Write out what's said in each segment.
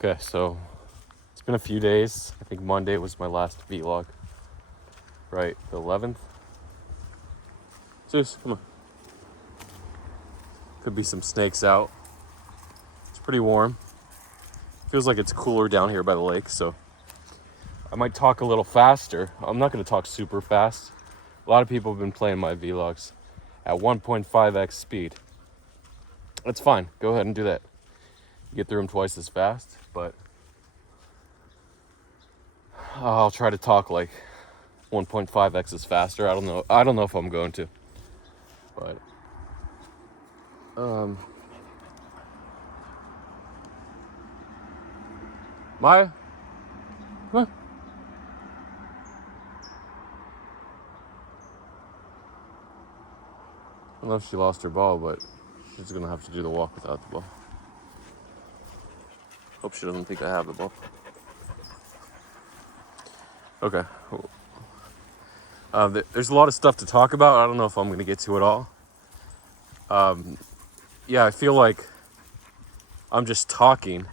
Okay, so it's been a few days. I think Monday was my last vlog. Right, the 11th. Zeus, come on. Could be some snakes out. It's pretty warm. Feels like it's cooler down here by the lake, so I might talk a little faster. I'm not going to talk super fast. A lot of people have been playing my vlogs at 1.5x speed. That's fine. Go ahead and do that. You get through them twice as fast, but I'll try to talk like 1.5x is faster. I don't know if I'm going to. But Maya? Huh? I don't know if she lost her ball, but she's gonna have to do the walk without the ball. Hope she doesn't think I have the ball. Okay. There's a lot of stuff to talk about. I don't know if I'm gonna get to it all. Yeah, I feel like I'm just talking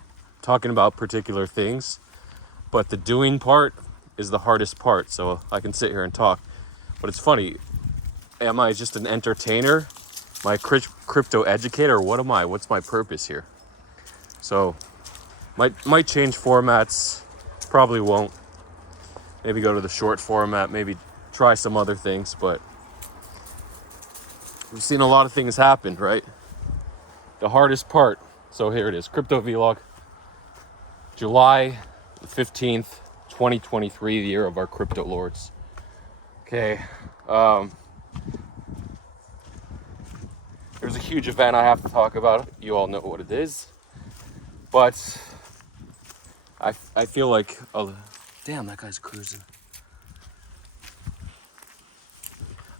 about particular things, but the doing part is the hardest part. So I can sit here and talk, but it's funny. Am I just an entertainer? Am I a crypto educator? Or what am I? What's my purpose here? So might change formats. Probably won't. Maybe go to the short format. Maybe try some other things. But we've seen a lot of things happen, right? The hardest part. So here it is. Crypto vlog. July 15th, 2023, the year of our crypto lords. Okay. There's a huge event I have to talk about. You all know what it is. But I feel like, damn, that guy's cruising.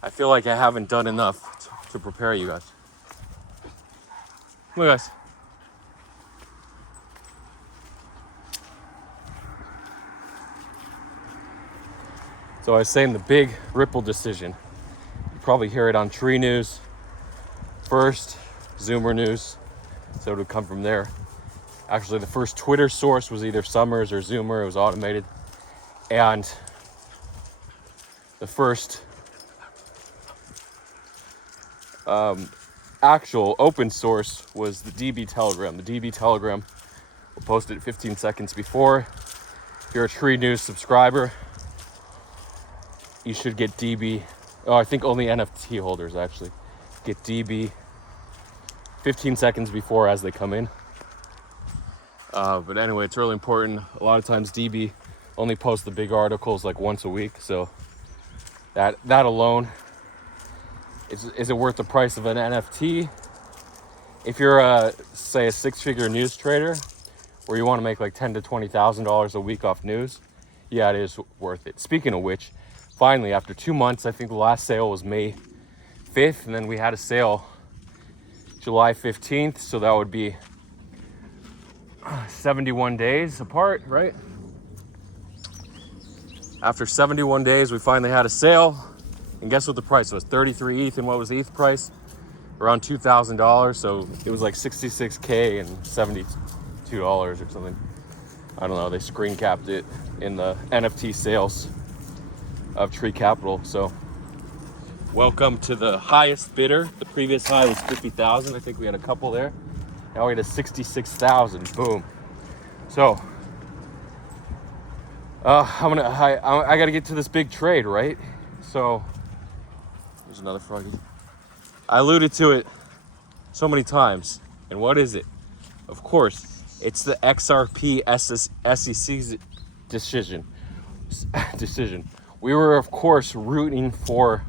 I feel like I haven't done enough to prepare you guys. Look, guys. So I was saying the big Ripple decision. You probably hear it on Tree News first, Zoomer News, so it would come from there. Actually, the first Twitter source was either Summers or Zoomer. It was automated. And the first actual open source was the DB Telegram. The DB Telegram will post it 15 seconds before. If you're a Tree News subscriber, you should get DB. Oh, I think only NFT holders actually get DB 15 seconds before as they come in. But anyway, it's really important. A lot of times DB only posts the big articles like once a week. So that alone, is it worth the price of an NFT? If you're say a six-figure news trader where you want to make like $10,000 to $20,000 a week off news, yeah, it is worth it. Speaking of which, finally, after 2 months, I think the last sale was May 5th, and then we had a sale July 15th, so that would be 71 days apart, right? After 71 days, we finally had a sale, and guess what the price was? 33 ETH, and what was the ETH price? Around $2,000, so it was like 66K and $72 or something. I don't know, they screen capped it in the NFT sales of Tree Capital. So welcome to the highest bidder. The previous high was 50,000. I think we had a couple there. Now we had a 66,000. Boom. So I gotta get to this big trade, right? So there's another froggy. I alluded to it so many times. And what is it? Of course, it's the XRP SEC decision. We were, of course, rooting for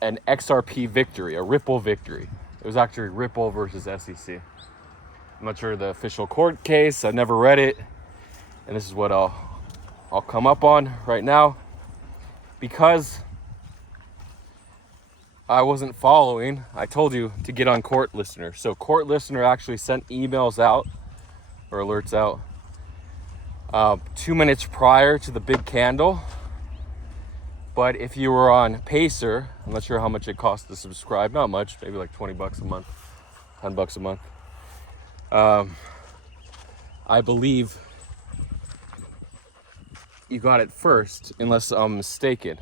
an XRP victory, a Ripple victory. It was actually Ripple versus SEC. I'm not sure the official court case. I never read it. And this is what I'll come up on right now. Because I wasn't following, I told you to get on Court Listener. So Court Listener actually sent emails out, or alerts out, 2 minutes prior to the big candle. But if you were on Pacer, I'm not sure how much it costs to subscribe. Not much, maybe like $20 a month, $10 a month. I believe you got it first, unless I'm mistaken.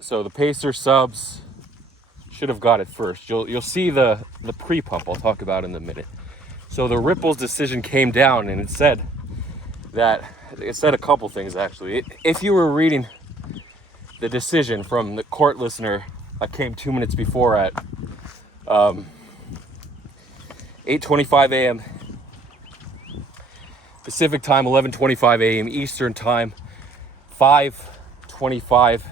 So the Pacer subs should have got it first. You'll see the pre-pump I'll talk about in a minute. So the Ripple's decision came down, and it said a couple things actually. If you were reading the decision from the court listener that came 2 minutes before at 8:25 a.m. Pacific time, 11:25 a.m. Eastern time, 5:25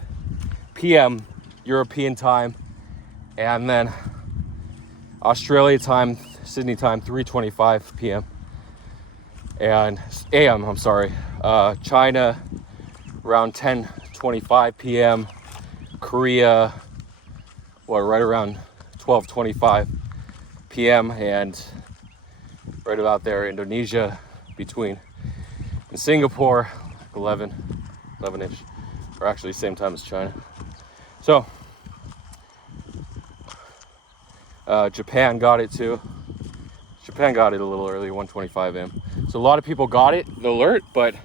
p.m. European time, and then Australia time, Sydney time, 3:25 p.m. and a.m. I'm sorry. China around 10:25 p.m. Korea, right around 12:25 p.m. and right about there, Indonesia between, and Singapore 11-ish, or actually same time as China. So Japan got it too. Japan got it a little early, 1:25 a.m. So a lot of people got it, the alert, but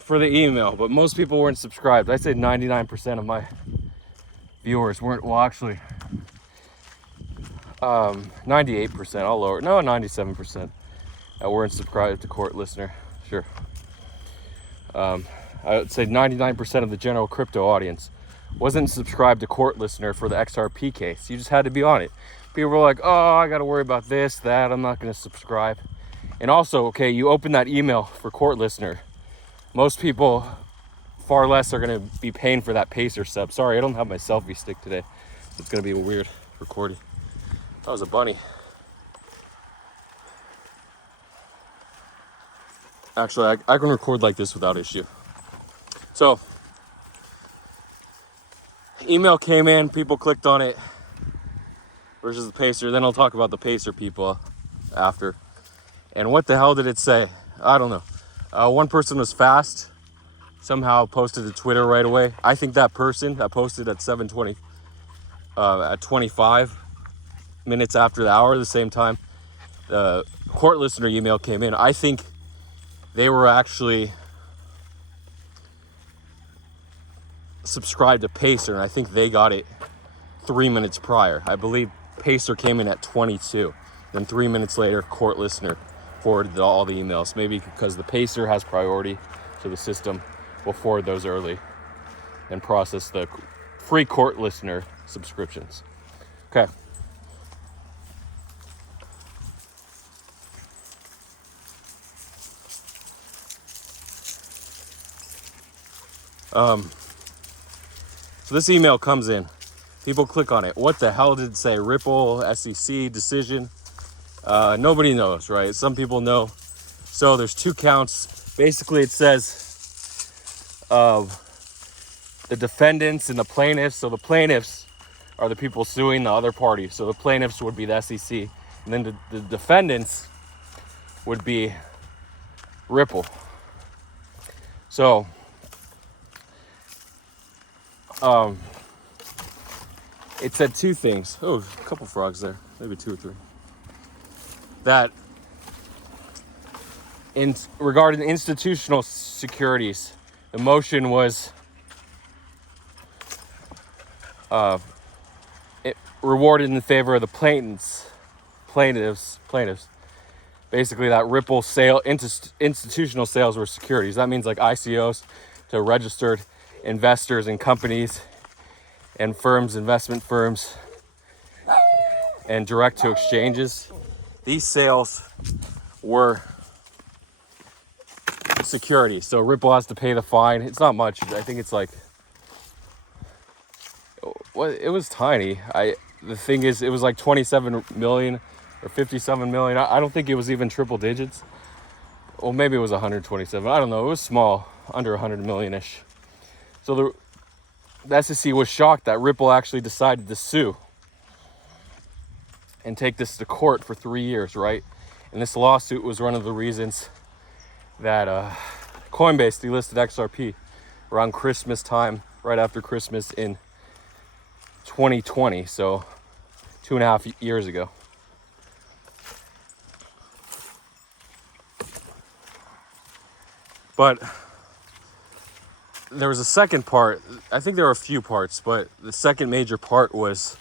for the email, but most people weren't subscribed. I'd say 99% of my viewers weren't, well actually 98%, I'll lower, no, 97% that weren't subscribed to Court Listener, sure. I would say 99% of the general crypto audience wasn't subscribed to Court Listener for the XRP case. You just had to be on it. People were like, oh, I gotta worry about this, that, I'm not gonna subscribe. And also, okay, you open that email for Court Listener, most people, far less, are gonna be paying for that Pacer sub. Sorry, I don't have my selfie stick today. It's gonna be a weird recording. That was a bunny. Actually, I can record like this without issue. So, email came in, people clicked on it versus the Pacer. Then I'll talk about the Pacer people after. And what the hell did it say? I don't know. One person was fast, somehow posted to Twitter right away. I think that person that posted at 7:20, at 25 minutes after the hour, the same time the Court Listener email came in, I think they were actually subscribed to Pacer, and I think they got it 3 minutes prior. I believe Pacer came in at 22. Then 3 minutes later, Court Listener forwarded all the emails. Maybe because the Pacer has priority, so the system will forward those early and process the free Court Listener subscriptions. Okay. So this email comes in. People click on it. What the hell did it say? Ripple, SEC decision. Nobody knows, right? Some people know. So there's two counts. Basically, it says the defendants and the plaintiffs. So the plaintiffs are the people suing the other party. So the plaintiffs would be the SEC. And then the defendants would be Ripple. So it said two things. Oh, a couple frogs there, maybe two or three. That regarding institutional securities, the motion was it rewarded in favor of the plaintiffs. Basically, that Ripple sale institutional sales were securities. That means like ICOs to registered investors and companies and firms, investment firms, and direct to exchanges. These sales were securities. So Ripple has to pay the fine. It's not much. I think it's like, well, it was tiny. The thing is, it was like 27 million or 57 million. I don't think it was even triple digits. Well, maybe it was 127. I don't know. It was small, under 100 million-ish. So the SEC was shocked that Ripple actually decided to sue and take this to court for 3 years, right? And this lawsuit was one of the reasons that Coinbase delisted XRP around Christmas time, right after Christmas in 2020. So 2.5 years ago. But there was a second part. I think there were a few parts, but the second major part was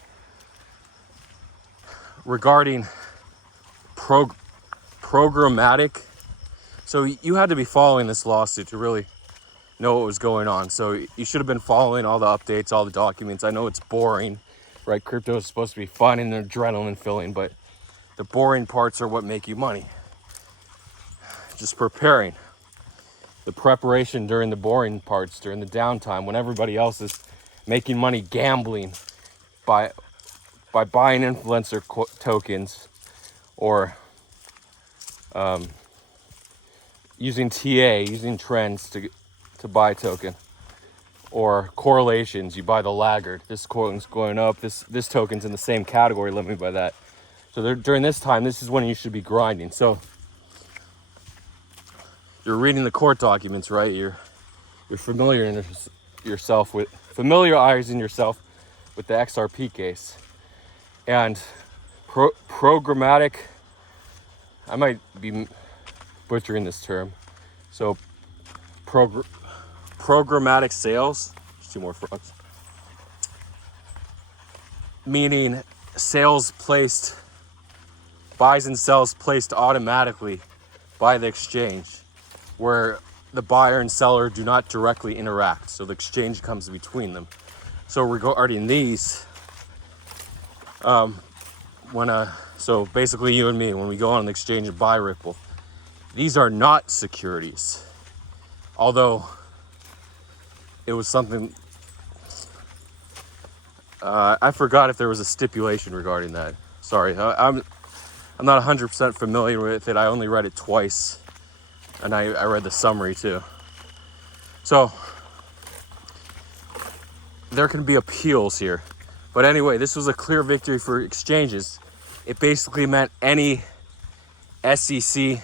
regarding programmatic. So you had to be following this lawsuit to really know what was going on. So you should have been following all the updates, all the documents. I know it's boring, right? Crypto is supposed to be fun and adrenaline filling, but the boring parts are what make you money. Just preparing. The preparation during the boring parts, during the downtime, when everybody else is making money gambling by buying influencer tokens or using TA, using trends to buy token, or correlations. You buy the laggard. This coin's going up. This token's in the same category. Let me buy that. So during this time, this is when you should be grinding. So you're reading the court documents, right? You're familiarizing yourself with the XRP case. And programmatic, I might be butchering this term. So programmatic sales, there's 2 more frogs. Meaning buys and sells placed automatically by the exchange, where the buyer and seller do not directly interact. So the exchange comes between them. So regarding these, so basically you and me, when we go on the exchange and buy Ripple, these are not securities. Although it was something, I forgot if there was a stipulation regarding that. Sorry, I'm not 100% familiar with it. I only read it twice. And I read the summary too. So there can be appeals here. But anyway, this was a clear victory for exchanges. It basically meant any SEC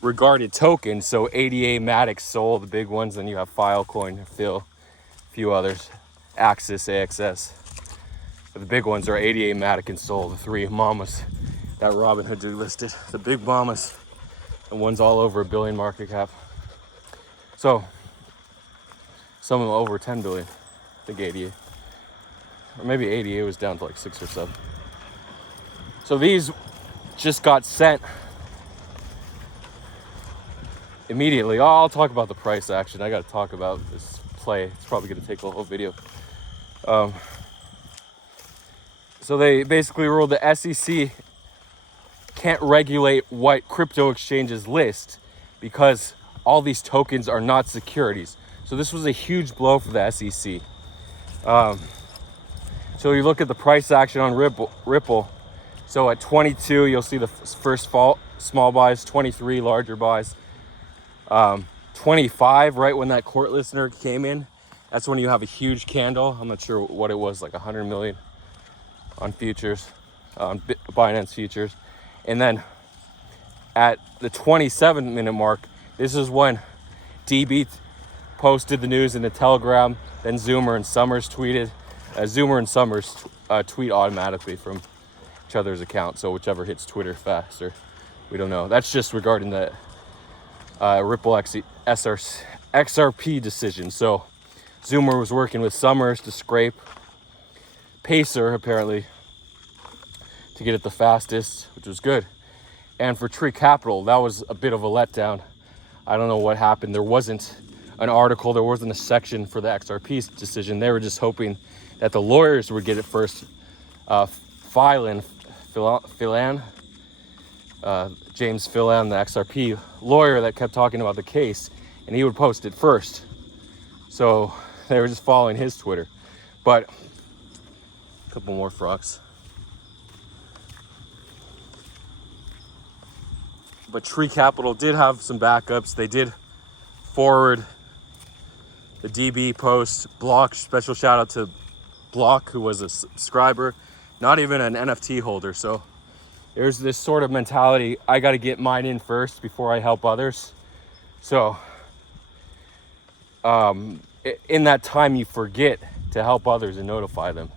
regarded tokens. So ADA, Matic, Sol, the big ones. Then you have Filecoin, Phil, a few others. Axis, AXS. But the big ones are ADA, Matic, and Sol, the 3 mamas that Robinhood listed. The big mamas, and one's all over $1 billion market cap. So some of them over 10 billion. I think 88, or maybe 88 was down to like 6 or 7. So these just got sent immediately. Oh, I'll talk about the price action. I got to talk about this play. It's probably going to take a whole video. So they basically ruled the SEC can't regulate what crypto exchanges list because all these tokens are not securities. So this was a huge blow for the SEC. So you look at the price action on Ripple. So at 22, you'll see the first small buys, 23 larger buys, 25 right when that court listener came in. That's when you have a huge candle. I'm not sure what it was, like 100 million on futures, on Binance futures. And then at the 27-minute mark, this is when DB posted the news in the Telegram. Then Zoomer and Summers tweeted. Zoomer and Summers tweet automatically from each other's account. So whichever hits Twitter faster, we don't know. That's just regarding the Ripple XRP decision. So Zoomer was working with Summers to scrape Pacer, apparently, to get it the fastest, which was good. And for Tree Capital, that was a bit of a letdown. I don't know what happened. There wasn't an article, there wasn't a section for the XRP decision. They were just hoping that the lawyers would get it first. James Filan, the XRP lawyer that kept talking about the case, and he would post it first. So they were just following his Twitter. But a couple more frogs. But Tree Capital did have some backups. They did forward the DB post. Block, special shout out to Block, who was a subscriber, not even an NFT holder. So there's this sort of mentality, I got to get mine in first before I help others. So in that time, you forget to help others and notify them.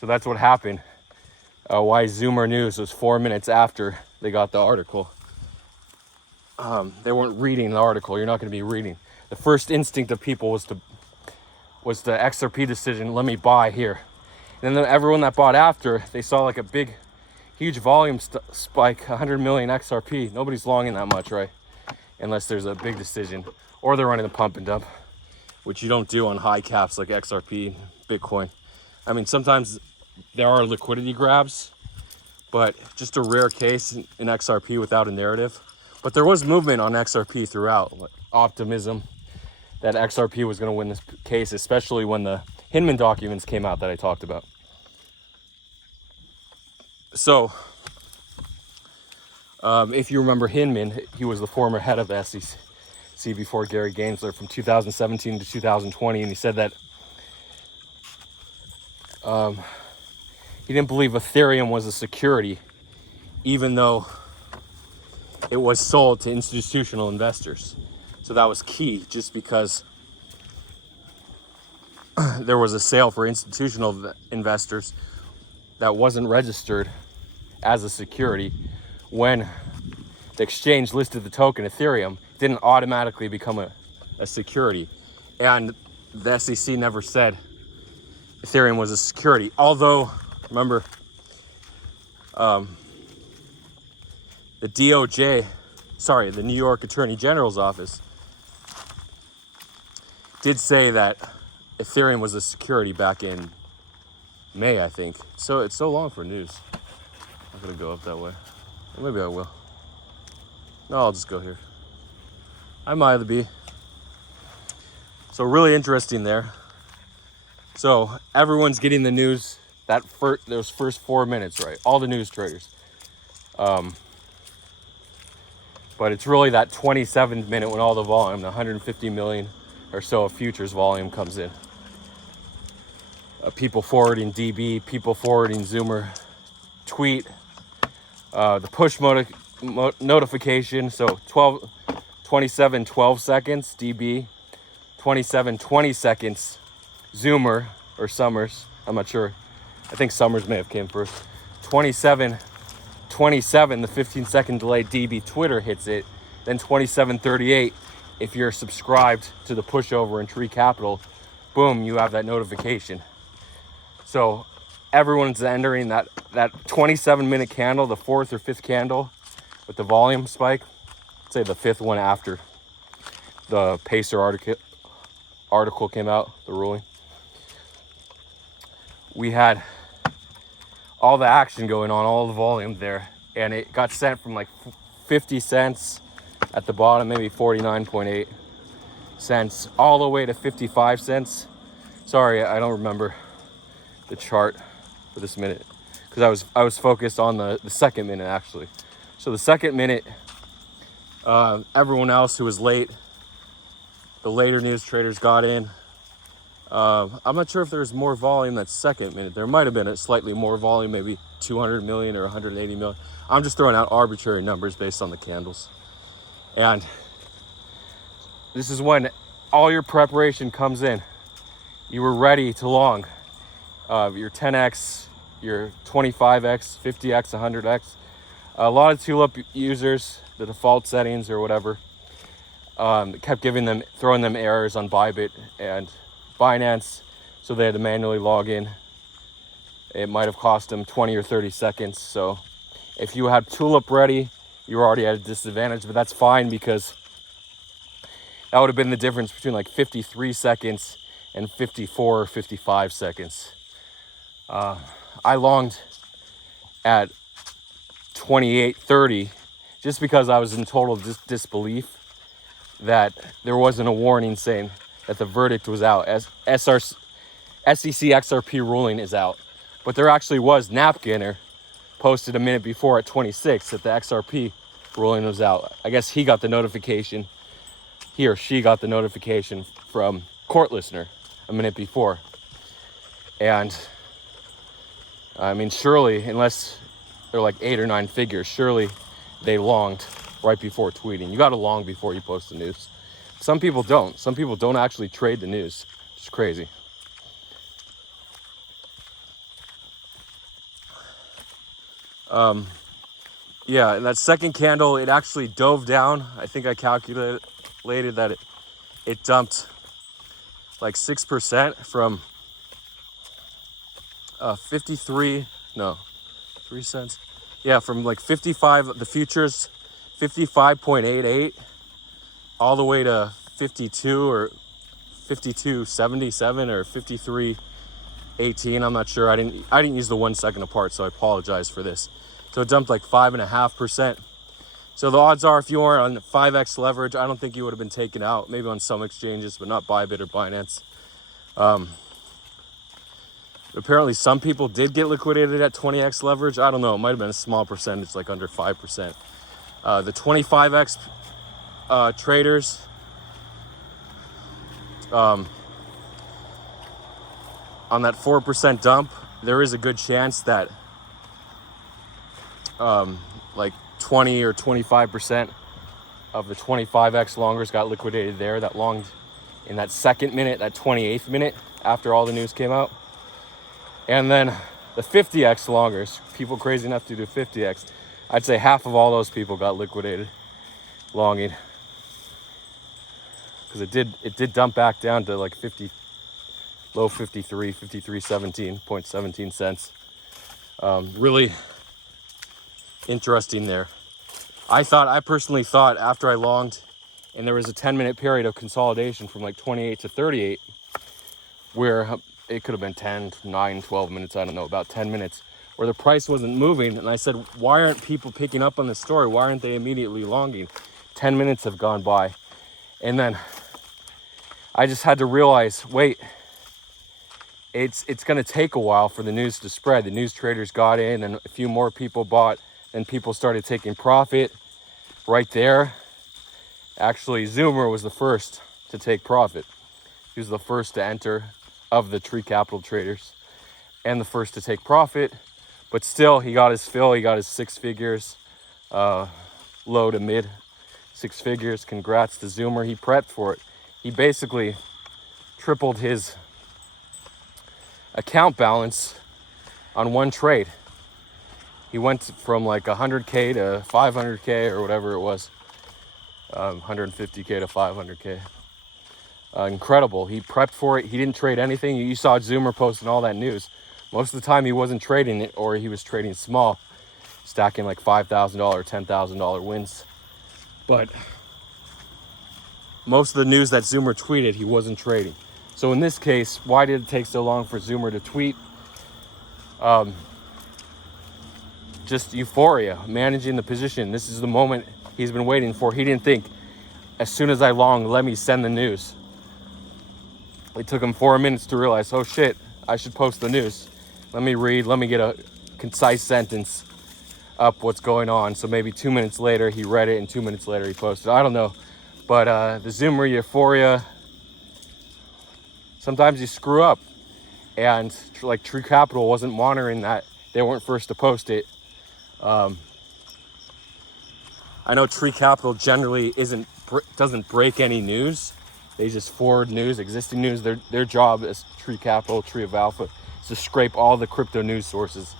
So that's what happened. Why Zoomer News was 4 minutes after they got the article. They weren't reading the article. You're not going to be reading. The first instinct of people was the XRP decision. Let me buy here. And then everyone that bought after, they saw like a big, huge volume spike, 100 million XRP. Nobody's longing that much, right? Unless there's a big decision, or they're running a pump and dump, which you don't do on high caps like XRP, Bitcoin. I mean, sometimes there are liquidity grabs, but just a rare case in XRP without a narrative. But there was movement on XRP throughout, like optimism that XRP was going to win this case, especially when the Hinman documents came out that I talked about. So, if you remember Hinman, he was the former head of the SEC before Gary Gensler from 2017 to 2020, and he said that he didn't believe Ethereum was a security, even though it was sold to institutional investors. So that was key, just because there was a sale for institutional investors that wasn't registered as a security. When the exchange listed the token Ethereum, it didn't automatically become a security. And the SEC never said Ethereum was a security. Although, remember, the the New York Attorney General's office did say that Ethereum was a security back in May, I think. So it's so long for news. I'm gonna go up that way. Or maybe I will. No, I'll just go here. I might be. So really interesting there. So everyone's getting the news those first 4 minutes, right? All the news traders. But it's really that 27th minute when all the volume, the 150 million or so of futures volume comes in. People forwarding DB, people forwarding Zoomer tweet, the push notification. So 27, 12 seconds DB, 27, 20 seconds Zoomer or Summers. I'm not sure. I think Summers may have came first. 27, the 15-second delay DB Twitter hits it. Then 27:38, if you're subscribed to the pushover in Tree Capital, boom, you have that notification. So everyone's entering that 27-minute candle, the fourth or fifth candle with the volume spike. I'd say the fifth one after the Pacer article came out, the ruling. We had all the action going on, all the volume there, and it got sent from like 50 cents at the bottom, maybe 49.8 cents, all the way to 55 cents. Sorry, I don't remember the chart for this minute because I was focused on the second minute actually. So the second minute, everyone else who was late, the later news traders got in. I'm not sure if there's more volume that second minute. There might have been a slightly more volume, maybe 200 million or 180 million. I'm just throwing out arbitrary numbers based on the candles. And this is when all your preparation comes in. You were ready to long your 10x, your 25x, 50x, 100x. A lot of Tulip users, the default settings or whatever, kept throwing them errors on Bybit and Binance, so they had to manually log in. It might have cost them 20 or 30 seconds. So if you had Tulip ready, you were already at a disadvantage, but that's fine because that would have been the difference between like 53 seconds and 54 or 55 seconds. I longed at 28:30 just because I was in total disbelief that there wasn't a warning saying that the verdict was out. SEC XRP ruling is out. But there actually was. Napkinner posted a minute before at 26 that the XRP ruling was out. I guess he got the notification. He or she got the notification from Court Listener a minute before. And I mean, surely, unless they're like 8 or 9 figures, surely they longed right before tweeting. You got to long before you post the news. Some people don't. Some people don't actually trade the news. It's crazy. Yeah, and that second candle, it actually dove down. I think I calculated that it dumped like 6% from 53, no, 3 cents. Yeah, from like 55, the futures 55.88 all the way to 52 or 52.77 or 53.18. I'm not sure. I didn't use the 1 second apart, so I apologize for this. So it dumped like 5.5%. So the odds are, if you are on 5x leverage, I don't think you would have been taken out. Maybe on some exchanges, but not Bybit or Binance. Apparently, some people did get liquidated at 20x leverage. I don't know. It might have been a small percentage, like under 5%. The 25x traders, on that 4% dump, there is a good chance that like 20 or 25% of the 25x longers got liquidated there. That longed in that second minute, that 28th minute after all the news came out. And then the 50x longers, people crazy enough to do 50x, I'd say half of all those people got liquidated longing, because it did dump back down to like 50, low 53.17 cents. Really interesting there. I personally thought after I longed, and there was a 10-minute period of consolidation from like 28 to 38, where it could have been 10, 9, 12 minutes, I don't know, about 10 minutes, where the price wasn't moving. And I said, why aren't people picking up on this story? Why aren't they immediately longing? 10 minutes have gone by. And then I just had to realize, wait, it's going to take a while for the news to spread. The news traders got in, and a few more people bought, and people started taking profit right there. Actually, Zoomer was the first to take profit. He was the first to enter of the Tree Capital traders and the first to take profit, but still he got his fill. He got his 6 figures, low to mid 6 figures. Congrats to Zoomer. He prepped for it. He basically tripled his account balance on one trade. He went from like 100K to 500K or whatever it was, 150K to 500K. Incredible. He prepped for it. He didn't trade anything. You saw Zoomer posting all that news. Most of the time he wasn't trading it, or he was trading small, stacking like $5,000, $10,000 wins. But most of the news that Zoomer tweeted, he wasn't trading. So in this case, why did it take so long for Zoomer to tweet? Just euphoria, managing the position. This is the moment he's been waiting for. He didn't think, as soon as I long, let me send the news. It took him 4 minutes to realize, oh shit, I should post the news. Let me read, let me get a concise sentence up what's going on. So maybe 2 minutes later he read it, and 2 minutes later he posted. I don't know. But the Zoomer euphoria, sometimes you screw up. And like Tree Capital wasn't monitoring that. They weren't first to post it. I know Tree Capital generally doesn't break any news. They just forward news, existing news. Their job as Tree Capital, Tree of Alpha, is to scrape all the crypto news sources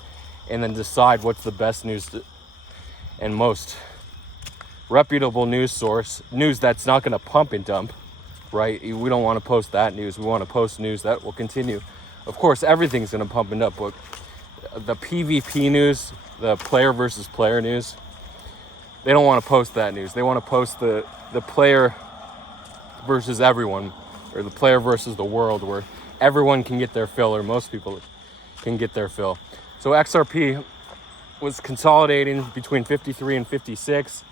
and then decide what's the best news and most reputable news source, news that's not going to pump and dump, right? We don't want to post that news. We want to post news that will continue. Of course, everything's going to pump and dump, but the PvP news, the player versus player news, they don't want to post that news. They want to post the player versus everyone, or the player versus the world, where everyone can get their fill, or most people can get their fill. So XRP was consolidating between 53 and 56,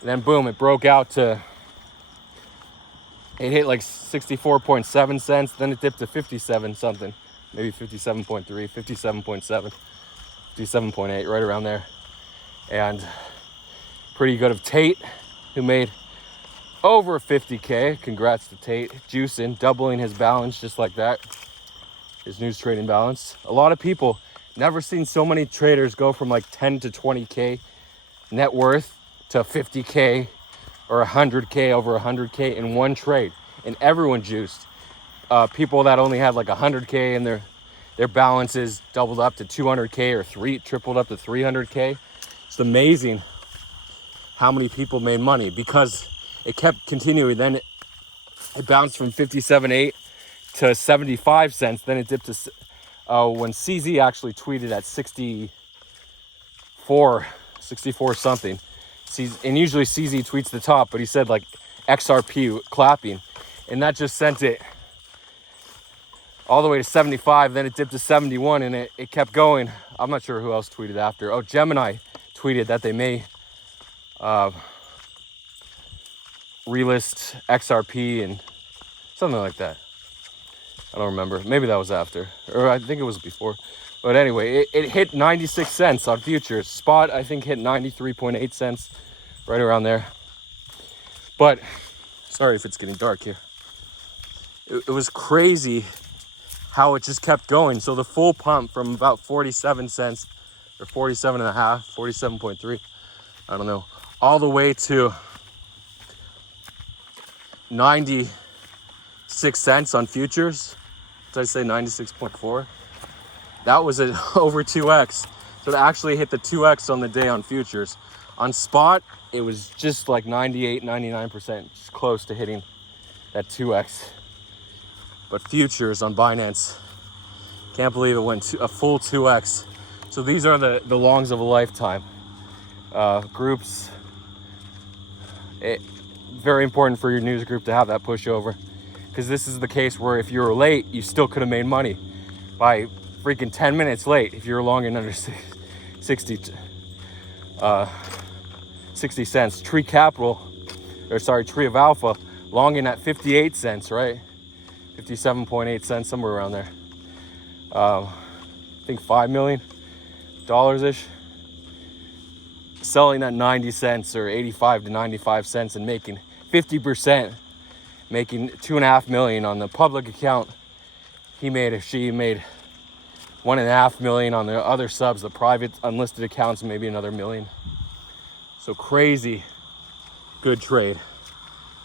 and then boom, it broke out to, it hit like 64.7 cents, then it dipped to 57 something, maybe 57.3, 57.7, 57.8, right around there. And pretty good of Tate, who made over 50K. Congrats to Tate. Juicing, doubling his balance just like that. His news trading balance. A lot of people, never seen so many traders go from like 10 to 20K net worth to 50K or 100K, over 100K in one trade. And everyone juiced. People that only had like 100K in their their balances doubled up to 200K or tripled up to 300K. It's amazing how many people made money because it kept continuing. Then it bounced from 57.8 to 75 cents. Then it dipped to when CZ actually tweeted at 64 something. And usually CZ tweets the top, but he said like XRP clapping, and that just sent it all the way to 75. Then it dipped to 71, and it kept going. I'm not sure who else tweeted after. Oh, Gemini tweeted that they may relist XRP and something like that. I don't remember. Maybe that was after, or I think it was before. But anyway, it hit 96 cents on futures. Spot, I think, hit 93.8 cents, right around there. But sorry if it's getting dark here. It was crazy how it just kept going. So the full pump from about 47 cents or 47 and a half, 47.3, I don't know, all the way to 96 cents on futures. Did I say 96.4? That was over 2x. So it actually hit the 2x on the day on futures. On spot, it was just like 98, 99%, just close to hitting that 2x. But futures on Binance, can't believe it went a full 2x. So these are the longs of a lifetime. Groups, very important for your news group to have that pushover, because this is the case where if you were late, you still could have made money by freaking 10 minutes late if you're long and under 60 cents. Tree of Alpha, longing at 58 cents, right? 57.8 cents, somewhere around there. I think $5 million ish. Selling at 90 cents or 85 to 95 cents and making 50%, making $2.5 million on the public account. She made $1.5 million on the other subs, the private unlisted accounts, maybe another $1 million. So crazy good trade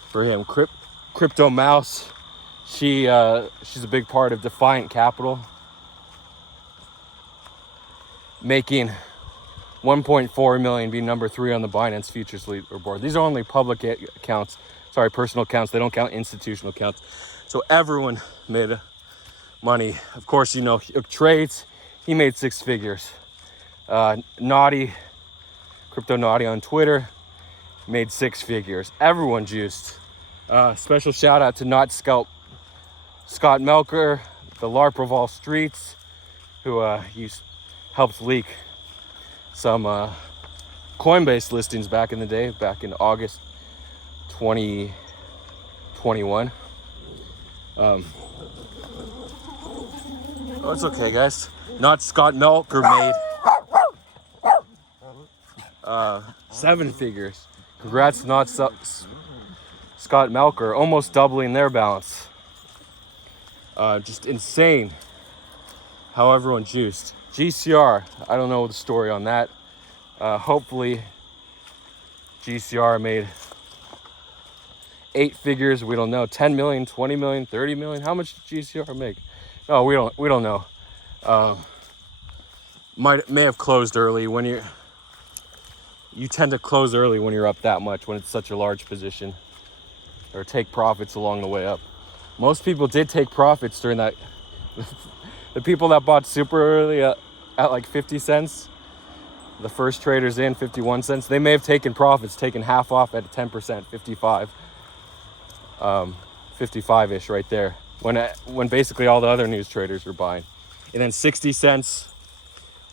for him. Crypto Mouse, she's a big part of Defiant Capital, making 1.4 million, being number 3 on the Binance futures leaderboard. These are only public accounts, personal accounts. They don't count institutional accounts. So everyone made money. Of course, trades, he made 6 figures. Naughty, Crypto Naughty on Twitter, made 6 figures. Everyone juiced. Special shout out to Not Scott Melker, the LARP of all streets, who helped leak some Coinbase listings back in the day, back in August 2021. Oh, it's okay, guys. Not Scott Melker made 7 figures. Congrats to Not Scott Melker, almost doubling their balance. Just insane how everyone juiced. GCR, I don't know the story on that. Hopefully GCR made 8 figures. We don't know. 10 million, 20 million, 30 million. How much did GCR make? No, we don't know. May have closed early. When you tend to close early when you're up that much, when it's such a large position, or take profits along the way up. Most people did take profits during that. The people that bought super early at like 50 cents, the first traders in 51 cents, they may have taken profits, taken half off at 10%, 55, 55-ish right there, when basically all the other news traders were buying. And then 60 cents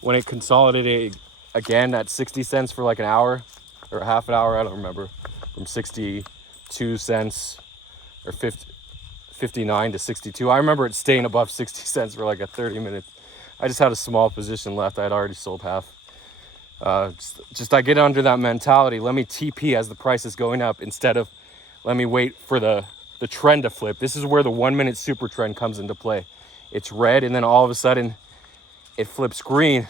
when it consolidated again at 60 cents for like an hour or a half an hour, I don't remember, from 62 cents or 59 to 62. I remember it staying above 60 cents for like a 30 minutes. I just had a small position left. I had already sold half. Just I get under that mentality. Let me TP as the price is going up instead of let me wait for the trend to flip. This is where the 1 minute super trend comes into play. It's red and then all of a sudden it flips green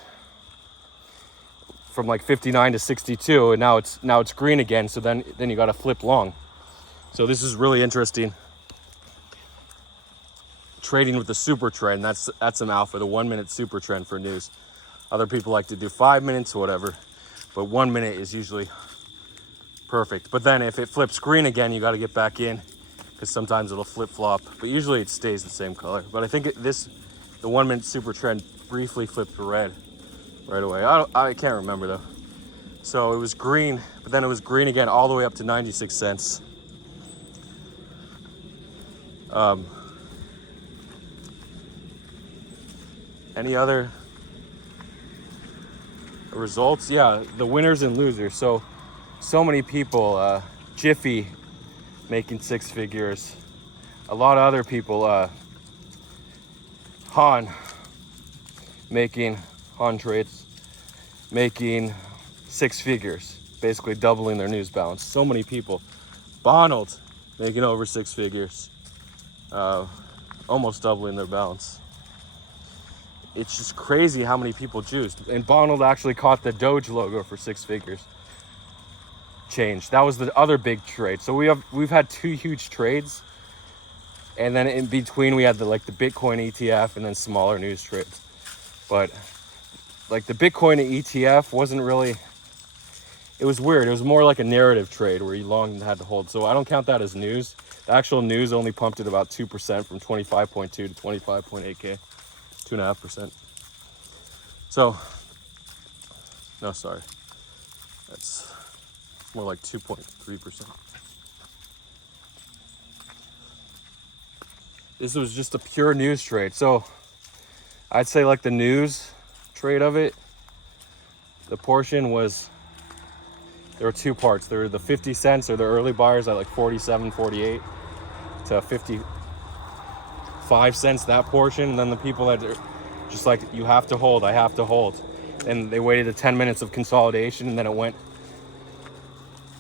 from like 59 to 62, and now it's green again. So then you got to flip long. So this is really interesting trading with the super trend. That's an alpha, the 1 minute super trend for news. Other people like to do 5 minutes or whatever, but 1 minute is usually perfect. But then if it flips green again, you got to get back in, because sometimes it'll flip flop, but usually it stays the same color. But I think the 1 minute super trend briefly flipped red right away. I can't remember though. So it was green, but then it was green again all the way up to 96 cents. Any other results? Yeah, the winners and losers. So many people, Jiffy making 6 figures. A lot of other people, Han trades making 6 figures, basically doubling their news balance. So many people. Bonald making over 6 figures, almost doubling their balance. It's just crazy how many people juiced. And Bonald actually caught the Doge logo for 6 figures. Change. That was the other big trade. So we've had 2 huge trades, and then in between we had the Bitcoin ETF and then smaller news trades. But like the Bitcoin ETF wasn't really. It was weird. It was more like a narrative trade where you long and had to hold. So I don't count that as news. The actual news only pumped it about 2% from 25.2 to 25.8K. 2.5%. So, no, sorry. That's more like 2.3%. This was just a pure news trade. So I'd say like the news trade of it, the portion was, there were 2 parts. There were the 50 cents or the early buyers at like 47.48 to 55 cents, that portion. And then the people that are just like, you have to hold, I have to hold. And they waited the 10 minutes of consolidation, and then it went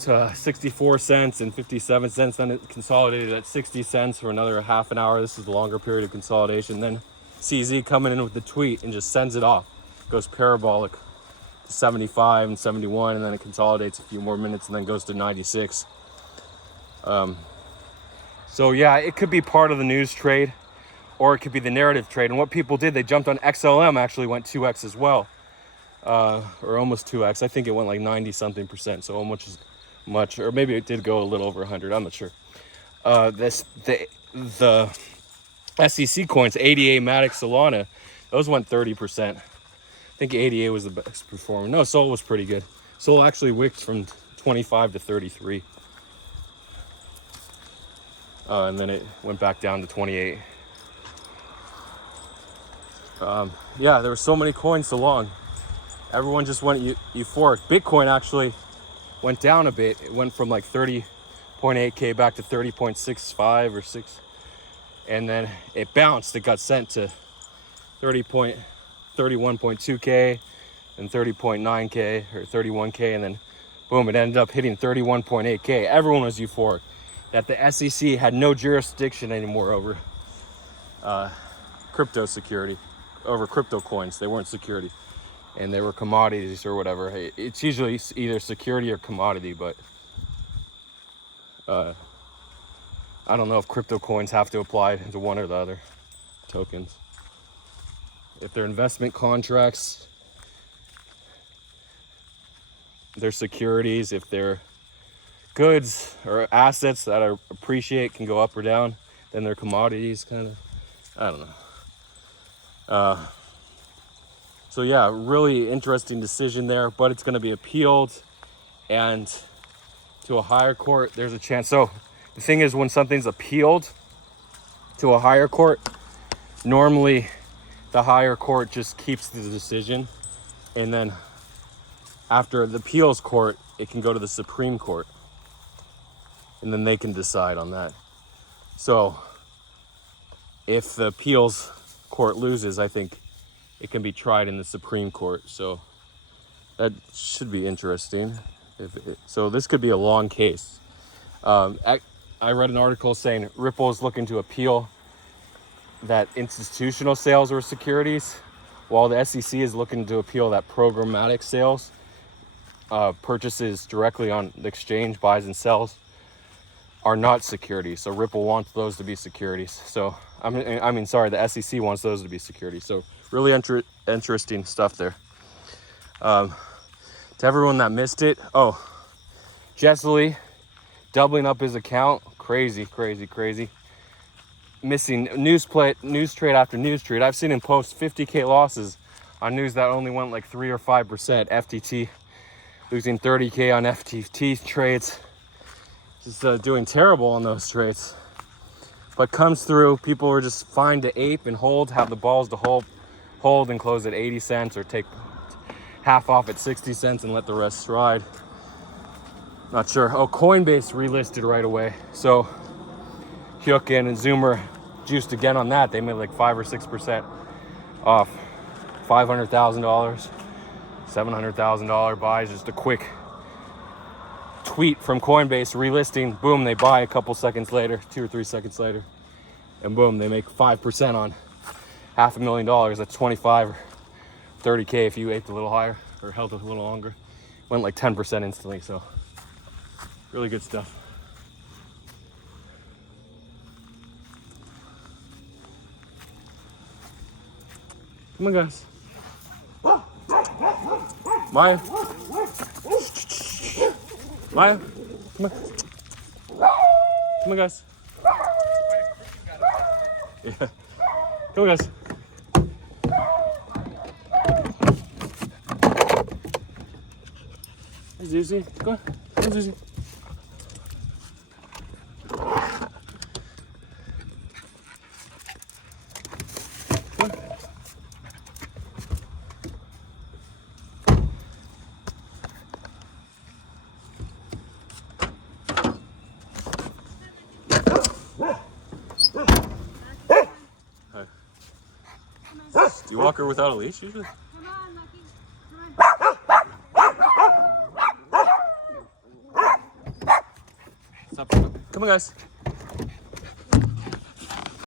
to 64 cents and 57 cents. Then it consolidated at 60 cents for another half an hour. This is the longer period of consolidation. Then CZ coming in with the tweet and just sends it off. Goes parabolic to 75 and 71, and then it consolidates a few more minutes and then goes to 96. So yeah, it could be part of the news trade, or it could be the narrative trade. And what people did, they jumped on XLM, actually went 2x as well, or almost 2x. I think it went like 90 something percent, so almost much, or maybe it did go a little over 100. I'm not sure. The SEC coins, ADA, Matic, Solana, those went 30%. I think ADA was the best performer. No, Sol was pretty good. Sol actually wicked from 25 to 33. And then it went back down to 28. Yeah, there were so many coins so long. Everyone just went euphoric. Bitcoin actually went down a bit. It went from like 30.8K back to 30.65 or 6. And then it bounced. It got sent to 31.2K and 30.9K or 31K. And then boom, it ended up hitting 31.8K. Everyone was euphoric that the SEC had no jurisdiction anymore over crypto security, over crypto coins. They weren't security, and they were commodities or whatever. It's usually either security or commodity, but I don't know if crypto coins have to apply to one or the other tokens. If they're investment contracts, they're securities. If they're goods or assets that are appreciate, can go up or down, then they're commodities, kind of. I don't know. So yeah, really interesting decision there, but it's going to be appealed, and to a higher court, there's a chance. So the thing is, when something's appealed to a higher court, normally the higher court just keeps the decision, and then after the appeals court, it can go to the Supreme Court, and then they can decide on that. So if the appeals court loses, I think it can be tried in the Supreme Court. So that should be interesting. So this could be a long case. I read an article saying Ripple is looking to appeal that institutional sales were securities, while the SEC is looking to appeal that programmatic sales, purchases directly on the exchange, buys and sells, are not securities. So Ripple wants those to be securities. So I mean, sorry, the SEC wants those to be securities. So really interesting stuff there. To everyone that missed it, oh, Jesse Lee doubling up his account, crazy. Missing news trade after news trade. I've seen him post 50K losses on news that only went like 3 or 5%. FTT losing 30K on FTT trades. Just doing terrible on those trades. But comes through, people were just fine to ape and hold, have the balls to hold and close at 80 cents or take half off at 60 cents and let the rest ride. Not sure. Oh, Coinbase relisted right away. So Hyuk and Zoomer juiced again on that. They made like 5 or 6% off. $500,000, $700,000 buys. Just a quick tweet from Coinbase relisting. Boom, they buy a couple seconds later, 2 or 3 seconds later, and boom, they make 5% on $500,000. That's 25 or 30K if you ate a little higher or held it a little longer. Went like 10% instantly. So really good stuff. Come on, guys. Maya. Maya. Come on. Come on, guys. Yeah. Come on, guys. Hey, Zuzi. Come on. Come on, Zuzi. Do you walk her without a leash usually? Come on, Lucky. Come on. Stop. Come on, guys.